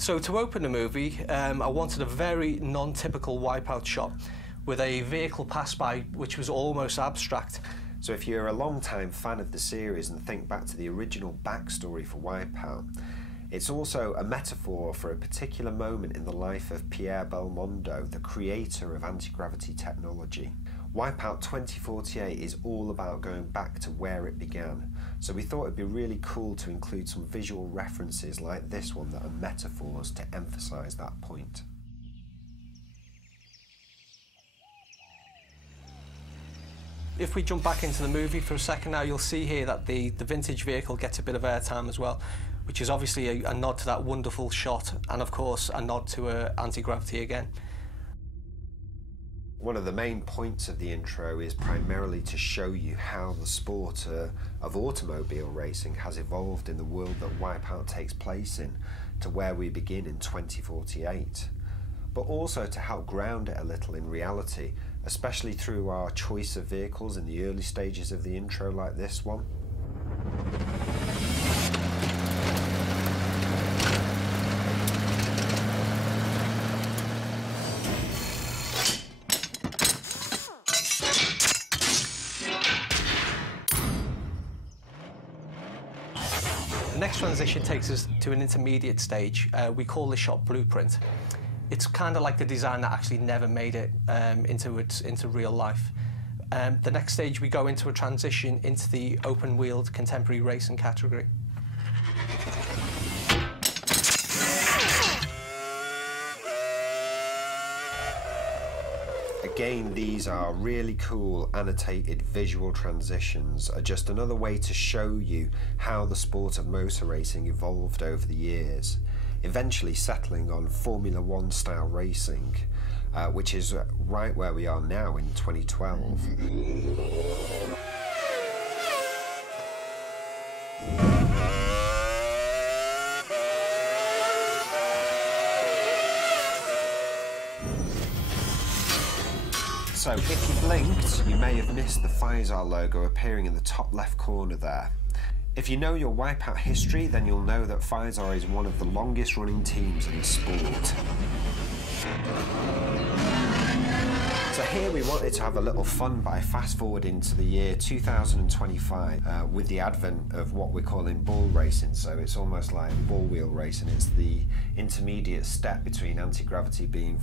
So to open the movie, I wanted a very non-typical Wipeout shot with a vehicle pass by which was almost abstract. So if you're a long-time fan of the series and think back to the original backstory for Wipeout, it's also a metaphor for a particular moment in the life of Pierre Belmondo, the creator of anti-gravity technology. Wipeout 2048 is all about going back to where it began, so we thought it'd be really cool to include some visual references like this one that are metaphors to emphasise that point. If we jump back into the movie for a second now, you'll see here that the vintage vehicle gets a bit of airtime as well, which is obviously a nod to that wonderful shot, and of course a nod to anti-gravity again. One of the main points of the intro is primarily to show you how the sport of automobile racing has evolved in the world that Wipeout takes place in, to where we begin in 2048. But also to help ground it a little in reality, especially through our choice of vehicles in the early stages of the intro like this one. The next transition takes us to an intermediate stage. We call this shot Blueprint. It's kind of like the design that actually never made it into real life. The next stage we go into a transition into the open-wheeled contemporary racing category. Again, these are really cool annotated visual transitions, are just another way to show you how the sport of motor racing evolved over the years, eventually settling on Formula One style racing, which is right where we are now in 2012. So if you blinked, you may have missed the Pfizer logo appearing in the top left corner there. If you know your Wipeout history, then you'll know that Pfizer is one of the longest running teams in the sport. So here we wanted to have a little fun by fast forwarding to the year 2025 with the advent of what we're calling ball racing. So it's almost like ball wheel racing. It's the intermediate step between anti-gravity being